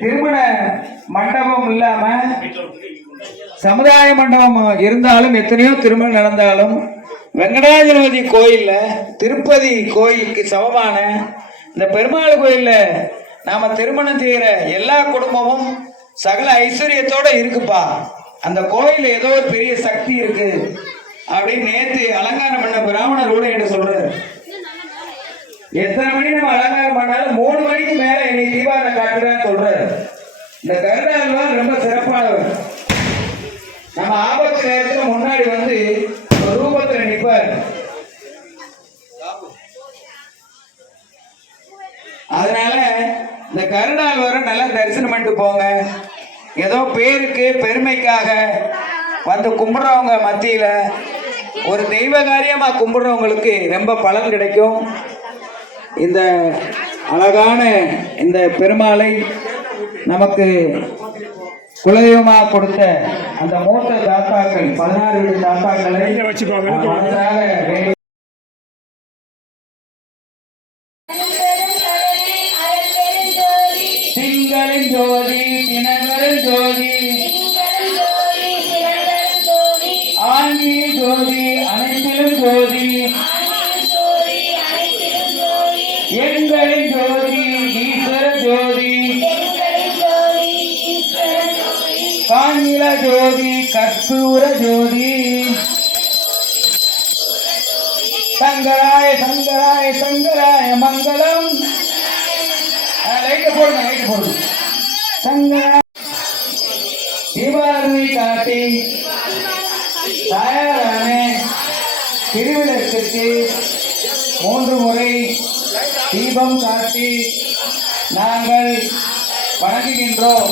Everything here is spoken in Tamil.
திருமண மண்டபம் இல்லாம சமுதாய மண்டபம் இருந்தாலும் எத்தனையோ திருமணம் நடந்தாலும் வெங்கடாஜலபதி கோயில்ல திருப்பதி கோயிலுக்கு சமமான இந்த பெருமாள் கோயில்ல நாம திருமணம் செய்யற எல்லா குடும்பமும் சகல ஐஸ்வர்யத்தோட இருக்குப்பா. அந்த கோயில் ஏதோ ஒரு பெரிய சக்தி இருக்கு அப்படின்னு நேத்து அலங்காரம் பண்ண பிராமணர் கூட என்ன சொல்றாரு. எத்தனை மணி நம்ம அலங்காரம் பண்ணாலும் 3 மணிக்கு மேல என்னை தீபாவளி காட்டுறான்னு சொல்றாரு. இந்த கருடாழ்வார் ரொம்ப சிறப்பானவர். நம்ம ஆபத்து நேரத்துல முன்னாடி வந்து ஒரு ரூபத்துல நிற்பார். அதனால இந்த கருடாழ்வாரை நல்லா தரிசனம் பண்ணிட்டு போங்க. ஏதோ பேருக்கு பெருமைக்காக வந்து கும்பிடுறவங்க மத்தியில ஒரு தெய்வ காரியமா கும்பிடுறவங்களுக்கு ரொம்ப பலன் கிடைக்கும். இந்த அழகான இந்த பெருமாளை நமக்கு குலதெய்வமா கொடுத்த அந்த மூத்த தாத்தாக்கள் 16 வீடு தாத்தாக்களை திங்களின் ஜோதி தினகரன் ஜோதி ஆன்மீக ஜோதி அனைத்திலும் ஜோதி எங்களின் ஜோதி ஈஸ்வர ஜோதி காஞ்சில ஜோதி கற்பூர ஜோதி சங்கராய சங்கராய சங்கராய மங்களம். லைட் போடுங்க சங்கரா தீபாவளி காட்டி தயாரான திருவிளக்குக்கு 3 முறை தீபம் காட்டி நாங்கள் வணங்குகின்றோம்.